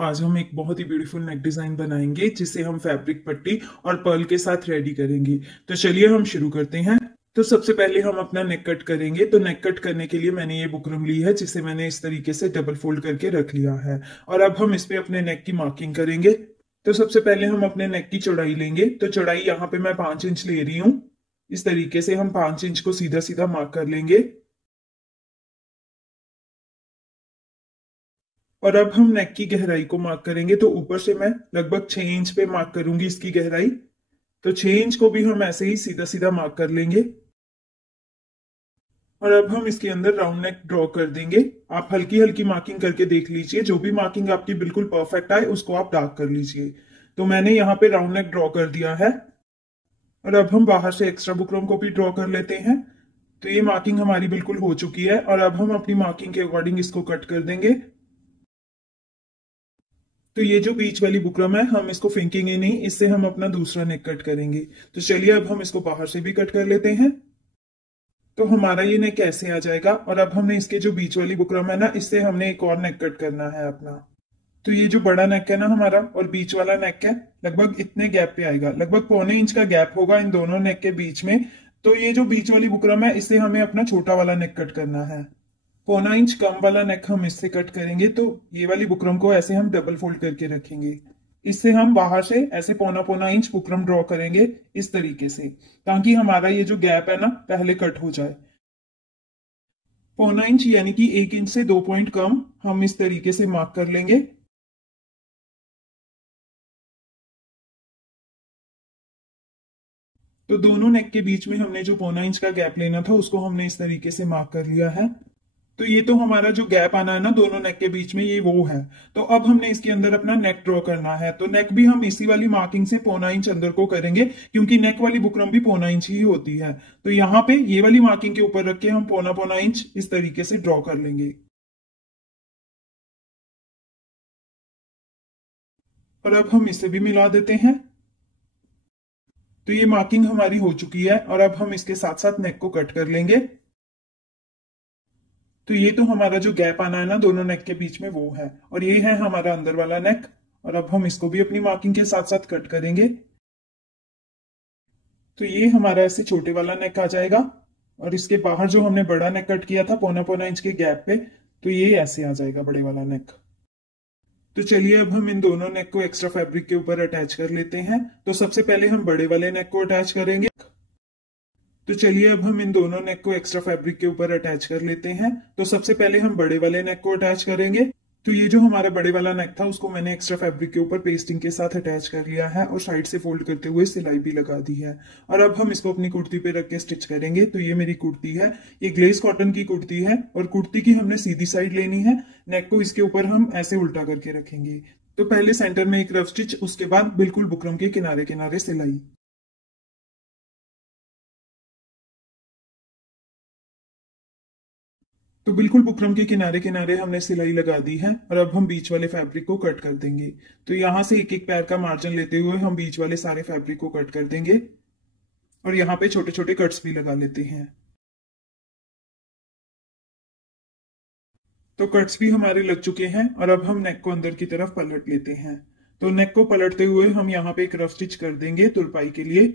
आज हम एक बहुत ही ब्यूटीफुल नेक डिजाइन बनाएंगे जिसे हम फैब्रिक पट्टी और पर्ल के साथ रेडी करेंगे। तो चलिए हम शुरू करते हैं। तो सबसे पहले हम अपना नेक कट करेंगे। तो नेक कट करने के लिए मैंने ये बुकरम ली है जिसे मैंने इस तरीके से डबल फोल्ड करके रख लिया है। और अब हम इस पे अपने नेक की मार्किंग करेंगे। तो सबसे पहले हम अपने नेक की चौड़ाई लेंगे। तो चौड़ाई यहाँ पे मैं 5 इंच ले रही हूँ। इस तरीके से हम 5 इंच को सीधा सीधा मार्क कर लेंगे। और अब हम नेक की गहराई को मार्क करेंगे। तो ऊपर से मैं लगभग 6 इंच पे मार्क करूंगी इसकी गहराई। तो 6 इंच को भी हम ऐसे ही सीधा सीधा मार्क कर लेंगे। और अब हम इसके अंदर राउंड नेक ड्रॉ कर देंगे। आप हल्की हल्की मार्किंग करके देख लीजिए, जो भी मार्किंग आपकी बिल्कुल परफेक्ट आए उसको आप डार्क कर लीजिए। तो मैंने यहाँ पे राउंड नेक ड्रॉ कर दिया है। और अब हम बाहर से एक्स्ट्रा बुकरम को भी ड्रॉ कर लेते हैं। तो ये मार्किंग हमारी बिल्कुल हो चुकी है और अब हम अपनी मार्किंग के अकॉर्डिंग इसको कट कर देंगे। तो ये जो बीच वाली बुकरम है हम इसको फेंकेंगे नहीं, इससे हम अपना दूसरा नेक कट करेंगे। तो चलिए अब हम इसको बाहर से भी कट कर लेते हैं। तो हमारा ये नेक ऐसे आ जाएगा। और अब हमने इसके जो बीच वाली बुकरम है ना, इससे हमने एक और नेक कट करना है अपना। तो ये जो बड़ा नेक है ना हमारा और बीच वाला नेक है, लगभग इतने गैप पे आएगा। लगभग 1.25 इंच का गैप होगा इन दोनों नेक के बीच में। तो ये जो बीच वाली बुकरम है इससे हमें अपना छोटा वाला नेक कट करना है। 1.25 इंच कम वाला नेक हम इससे कट करेंगे। तो ये वाली बुकरम को ऐसे हम डबल फोल्ड करके रखेंगे। इससे हम बाहर से ऐसे पौना पौना इंच बुकरम ड्रॉ करेंगे इस तरीके से, ताकि हमारा ये जो गैप है ना पहले कट हो जाए। 1.25 इंच यानी कि 1 इंच से 2 पॉइंट कम हम इस तरीके से मार्क कर लेंगे। तो दोनों नेक के बीच में हमने जो 1.25 इंच का गैप लेना था उसको हमने इस तरीके से मार्क कर लिया है। तो ये तो हमारा जो गैप आना है ना दोनों नेक के बीच में, ये वो है। तो अब हमने इसके अंदर अपना नेक ड्रॉ करना है। तो नेक भी हम इसी वाली मार्किंग से 1.25 इंच अंदर को करेंगे, क्योंकि नेक वाली बुकरम भी 1.25 इंच ही होती है। तो यहाँ पे ये वाली मार्किंग के ऊपर रख के हम पौना पौना इंच इस तरीके से ड्रॉ कर लेंगे। और अब हम इसे भी मिला देते हैं। तो ये मार्किंग हमारी हो चुकी है और अब हम इसके साथ साथ नेक को कट कर लेंगे। तो ये तो हमारा जो गैप आना है ना दोनों नेक के बीच में वो है, और ये है हमारा अंदर वाला नेक। और अब हम इसको भी अपनी मार्किंग के साथ साथ कट करेंगे। तो ये हमारा ऐसे छोटे वाला नेक आ जाएगा। और इसके बाहर जो हमने बड़ा नेक कट किया था पौना पौना इंच के गैप पे, तो ये ऐसे आ जाएगा बड़े वाला नेक। तो चलिए अब हम इन दोनों नेक को एक्स्ट्रा फैब्रिक के ऊपर अटैच कर लेते हैं। तो सबसे पहले हम बड़े वाले नेक को अटैच करेंगे। तो चलिए अब हम इन दोनों नेक को एक्स्ट्रा फैब्रिक के ऊपर अटैच कर लेते हैं। तो सबसे पहले हम बड़े वाले नेक को अटैच करेंगे। तो ये जो हमारा बड़े वाला नेक था उसको मैंने एक्स्ट्रा फैब्रिक के ऊपर पेस्टिंग के साथ अटैच कर लिया है और साइड से फोल्ड करते हुए सिलाई भी लगा दी है। और अब हम इसको अपनी कुर्ती पे रख के स्टिच करेंगे। तो ये मेरी कुर्ती है, ये ग्लेज कॉटन की कुर्ती है और कुर्ती की हमने सीधी साइड लेनी है। नेक को इसके ऊपर हम ऐसे उल्टा करके रखेंगे। तो पहले सेंटर में एक रफ स्टिच, उसके बाद बिल्कुल बुकरम के किनारे किनारे सिलाई। तो बिल्कुल बुकरम के किनारे किनारे हमने सिलाई लगा दी है और अब हम बीच वाले फैब्रिक को कट कर देंगे। तो यहां से एक एक पैर का मार्जिन लेते हुए हम बीच वाले सारे फैब्रिक को कट कर देंगे। और यहाँ पे छोटे छोटे कट्स भी लगा लेते हैं। तो कट्स भी हमारे लग चुके हैं और अब हम नेक को अंदर की तरफ पलट लेते हैं। तो नेक को पलटते हुए हम यहाँ पे एक रफ स्टिच कर देंगे तुरपाई के लिए।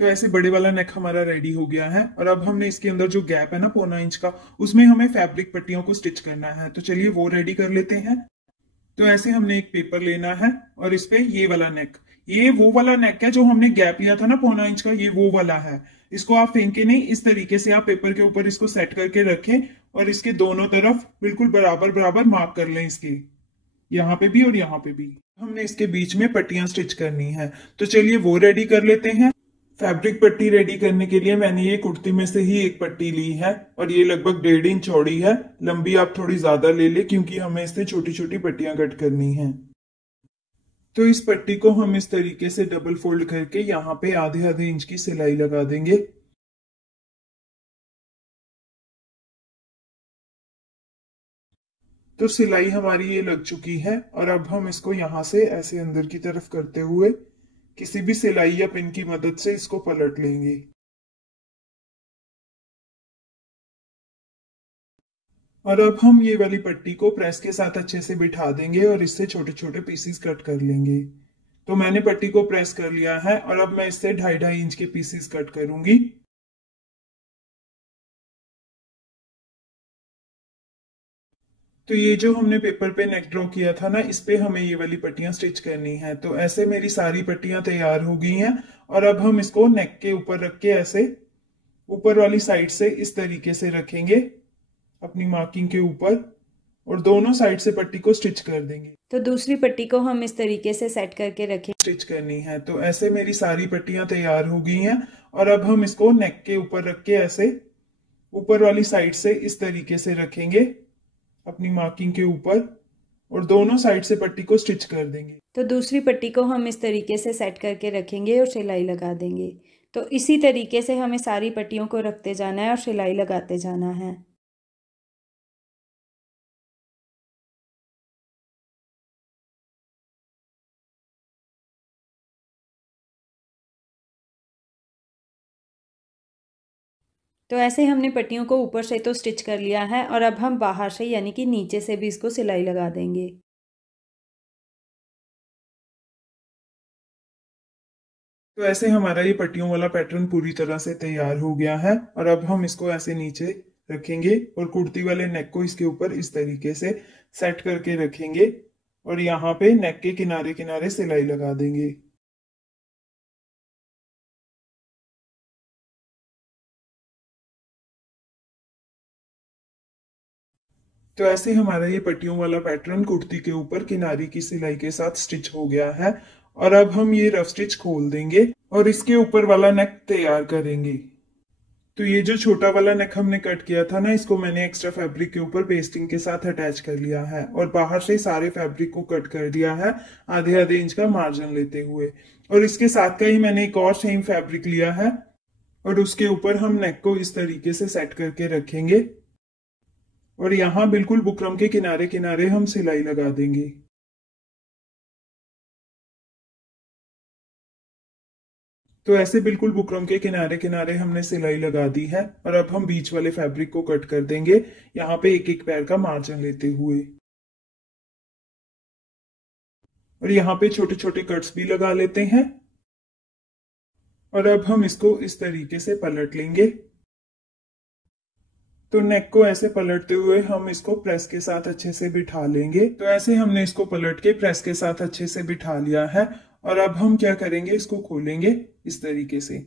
तो ऐसे बड़े वाला नेक हमारा रेडी हो गया है। और अब हमने इसके अंदर जो गैप है ना पौना इंच का, उसमें हमें फैब्रिक पट्टियों को स्टिच करना है। तो चलिए वो रेडी कर लेते हैं। तो ऐसे हमने एक पेपर लेना है और इस पे ये वाला नेक, ये वो वाला नेक है जो हमने गैप लिया था ना पौना इंच का, ये वो वाला है। इसको आप फेंके नहीं, इस तरीके से आप पेपर के ऊपर इसको सेट करके रखें और इसके दोनों तरफ बिल्कुल बराबर बराबर मार्क कर लें इसके, यहाँ पे भी और यहाँ पे भी। हमने इसके बीच में पट्टियां स्टिच करनी है। तो चलिए वो रेडी कर लेते हैं। फैब्रिक पट्टी रेडी करने के लिए मैंने ये कुर्ती में से ही एक पट्टी ली है और ये लगभग 1.5 इंच चौड़ी है। लंबी आप थोड़ी ज्यादा ले ले, क्योंकि हमें इससे छोटी छोटी पट्टियां कट करनी है। तो इस पट्टी को हम इस तरीके से डबल फोल्ड करके यहाँ पे आधे आधे इंच की सिलाई लगा देंगे। तो सिलाई हमारी ये लग चुकी है और अब हम इसको यहाँ से ऐसे अंदर की तरफ करते हुए किसी भी सिलाई या पिन की मदद से इसको पलट लेंगे। और अब हम ये वाली पट्टी को प्रेस के साथ अच्छे से बिठा देंगे और इससे छोटे छोटे पीसीस कट कर लेंगे। तो मैंने पट्टी को प्रेस कर लिया है और अब मैं इससे 2.5 इंच के पीसीस कट करूंगी। तो ये जो हमने पेपर पे नेक ड्रॉ किया था ना, इस पे हमें ये वाली पट्टियां स्टिच करनी है। तो ऐसे मेरी सारी पट्टियां तैयार हो गई हैं और अब हम इसको नेक के ऊपर रख के ऐसे ऊपर वाली साइड से इस तरीके से रखेंगे अपनी मार्किंग के ऊपर और दोनों साइड से पट्टी को स्टिच कर देंगे। तो दूसरी पट्टी को हम इस तरीके से सेट करके रखें, स्टिच करनी है। तो ऐसे मेरी सारी पट्टियां तैयार हो गई हैं और अब हम इसको नेक के ऊपर रख के ऐसे ऊपर वाली साइड से इस तरीके से रखेंगे अपनी मार्किंग के ऊपर और दोनों साइड से पट्टी को स्टिच कर देंगे। तो दूसरी पट्टी को हम इस तरीके से सेट करके रखेंगे और सिलाई लगा देंगे। तो इसी तरीके से हमें सारी पट्टियों को रखते जाना है और सिलाई लगाते जाना है। तो ऐसे हमने पट्टियों को ऊपर से तो स्टिच कर लिया है और अब हम बाहर से यानी कि नीचे से भी इसको सिलाई लगा देंगे। तो ऐसे हमारा ये पट्टियों वाला पैटर्न पूरी तरह से तैयार हो गया है और अब हम इसको ऐसे नीचे रखेंगे और कुर्ती वाले नेक को इसके ऊपर इस तरीके से सेट करके रखेंगे और यहाँ पे नेक के किनारे किनारे सिलाई लगा देंगे। तो ऐसे हमारा ये पट्टियों वाला पैटर्न कुर्ती के ऊपर किनारी की सिलाई के साथ स्टिच हो गया है और अब हम ये रफ स्टिच खोल देंगे और इसके ऊपर वाला नेक तैयार करेंगे। तो ये जो छोटा वाला नेक हमने कट किया था ना, इसको मैंने एक्स्ट्रा फैब्रिक के ऊपर पेस्टिंग के साथ अटैच कर लिया है और बाहर से सारे फैब्रिक को कट कर दिया है आधे आधे इंच का मार्जिन लेते हुए। और इसके साथ का ही मैंने एक और सेम फैब्रिक लिया है और उसके ऊपर हम नेक को इस तरीके से सेट करके रखेंगे और यहाँ बिल्कुल बुकरम के किनारे किनारे हम सिलाई लगा देंगे। तो ऐसे बिल्कुल बुकरम के किनारे किनारे हमने सिलाई लगा दी है और अब हम बीच वाले फैब्रिक को कट कर देंगे यहाँ पे एक एक पैर का मार्जिन लेते हुए और यहाँ पे छोटे छोटे कट्स भी लगा लेते हैं। और अब हम इसको इस तरीके से पलट लेंगे। तो नेक को ऐसे पलटते हुए हम इसको प्रेस के साथ अच्छे से बिठा लेंगे। तो ऐसे हमने इसको पलट के प्रेस के साथ अच्छे से बिठा लिया है और अब हम क्या करेंगे, इसको खोलेंगे इस तरीके से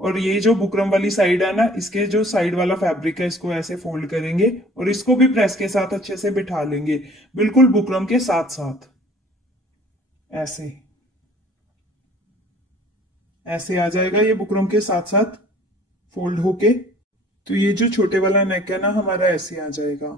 और ये जो बुकरम वाली साइड है ना, इसके जो साइड वाला फैब्रिक है इसको ऐसे फोल्ड करेंगे और इसको भी प्रेस के साथ अच्छे से बिठा लेंगे बिल्कुल बुकरम के साथ साथ। ऐसे ऐसे आ जाएगा ये बुकरम के साथ साथ फोल्ड होके। तो ये जो छोटे वाला नेक है ना हमारा ऐसे आ जाएगा।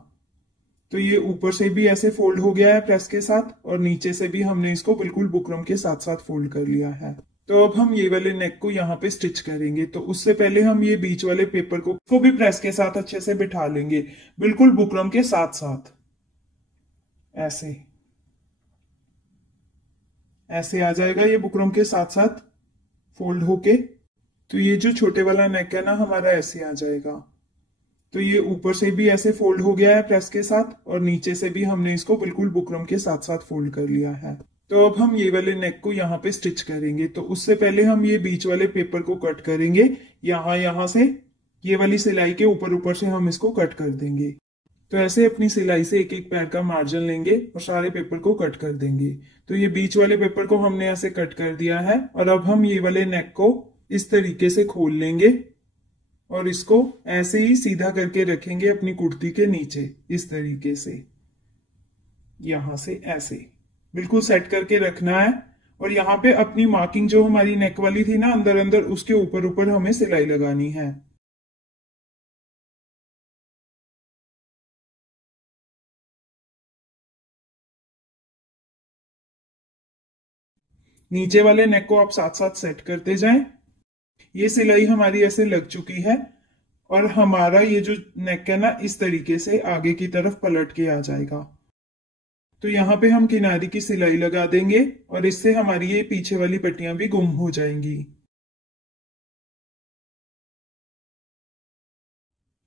तो ये ऊपर से भी ऐसे फोल्ड हो गया है प्रेस के साथ और नीचे से भी हमने इसको बिल्कुल बुकरम के साथ साथ फोल्ड कर लिया है। तो अब हम ये वाले नेक को यहाँ पे स्टिच करेंगे। तो उससे पहले हम ये बीच वाले पेपर को भी प्रेस के साथ अच्छे से बिठा लेंगे बिल्कुल बुकरम के साथ साथ। ऐसे ऐसे आ जाएगा ये बुकरम के साथ साथ फोल्ड होके। तो ये जो छोटे वाला नेक है ना हमारा ऐसे आ जाएगा। तो ये ऊपर से भी ऐसे फोल्ड हो गया है प्रेस के साथ और नीचे से भी हमने इसको बिल्कुल बुकरम के साथ साथ फोल्ड कर लिया है। तो अब हम ये वाले नेक को यहाँ पे स्टिच करेंगे। तो उससे पहले हम ये बीच वाले पेपर को कट करेंगे। यहाँ से ये वाली सिलाई के ऊपर ऊपर से हम इसको कट कर देंगे। तो ऐसे अपनी सिलाई से एक एक पैर का मार्जिन लेंगे और सारे पेपर को कट कर देंगे। तो ये बीच वाले पेपर को हमने ऐसे कट कर दिया है और अब हम ये वाले नेक को इस तरीके से खोल लेंगे और इसको ऐसे ही सीधा करके रखेंगे अपनी कुर्ती के नीचे इस तरीके से। यहां से ऐसे बिल्कुल सेट करके रखना है और यहाँ पे अपनी मार्किंग जो हमारी नेक वाली थी ना अंदर अंदर, उसके ऊपर ऊपर हमें सिलाई लगानी है। नीचे वाले नेक को आप साथ साथ सेट करते जाएं। ये सिलाई हमारी ऐसे लग चुकी है और हमारा ये जो नेक है ना इस तरीके से आगे की तरफ पलट के आ जाएगा। तो यहाँ पे हम किनारी की सिलाई लगा देंगे और इससे हमारी ये पीछे वाली पट्टियां भी गुम हो जाएंगी।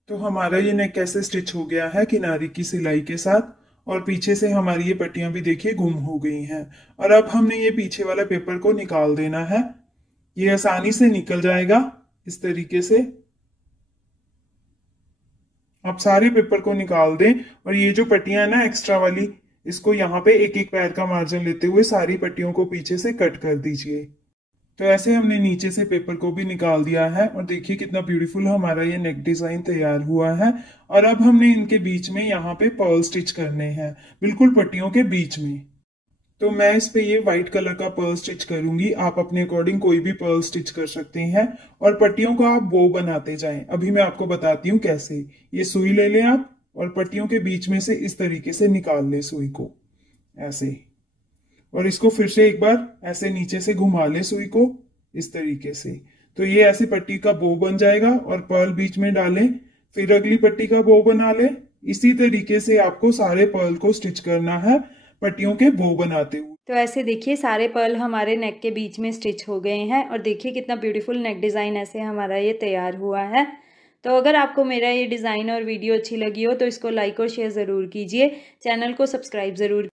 तो हमारा ये नेक कैसे स्टिच हो गया है किनारे की सिलाई के साथ, और पीछे से हमारी ये पट्टियां भी देखिए गुम हो गई हैं। और अब हमने ये पीछे वाला पेपर को निकाल देना है। ये आसानी से निकल जाएगा इस तरीके से। आप सारे पेपर को निकाल दें और ये जो पट्टियां है ना एक्स्ट्रा वाली, इसको यहाँ पे एक एक पैर का मार्जिन लेते हुए सारी पट्टियों को पीछे से कट कर दीजिए। तो ऐसे हमने नीचे से पेपर को भी निकाल दिया है और देखिए कितना ब्यूटीफुल हमारा ये नेक डिजाइन तैयार हुआ है। और अब हमने इनके बीच में यहाँ पे पर्ल स्टिच करने हैं, बिल्कुल पट्टियों के बीच में। तो मैं इस पे ये व्हाइट कलर का पर्ल स्टिच करूंगी, आप अपने अकॉर्डिंग कोई भी पर्ल स्टिच कर सकते हैं। और पट्टियों को आप बो बनाते जाएं, अभी मैं आपको बताती हूँ कैसे। ये सुई ले लें आप और पट्टियों के बीच में से इस तरीके से निकाल लें सुई को, ऐसे। और इसको फिर से एक बार ऐसे नीचे से घुमा ले सुई को इस तरीके से। तो ये ऐसी पट्टी का बो बन जाएगा और पर्ल बीच में डालें, फिर अगली पट्टी का बो बना ले। इसी तरीके से आपको सारे पर्ल को स्टिच करना है पट्टियों के बो बनाते हुए। तो ऐसे देखिए सारे पर्ल हमारे नेक के बीच में स्टिच हो गए हैं और देखिए कितना ब्यूटीफुल नेक डिज़ाइन ऐसे हमारा ये तैयार हुआ है। तो अगर आपको मेरा ये डिज़ाइन और वीडियो अच्छी लगी हो तो इसको लाइक और शेयर ज़रूर कीजिए, चैनल को सब्सक्राइब ज़रूर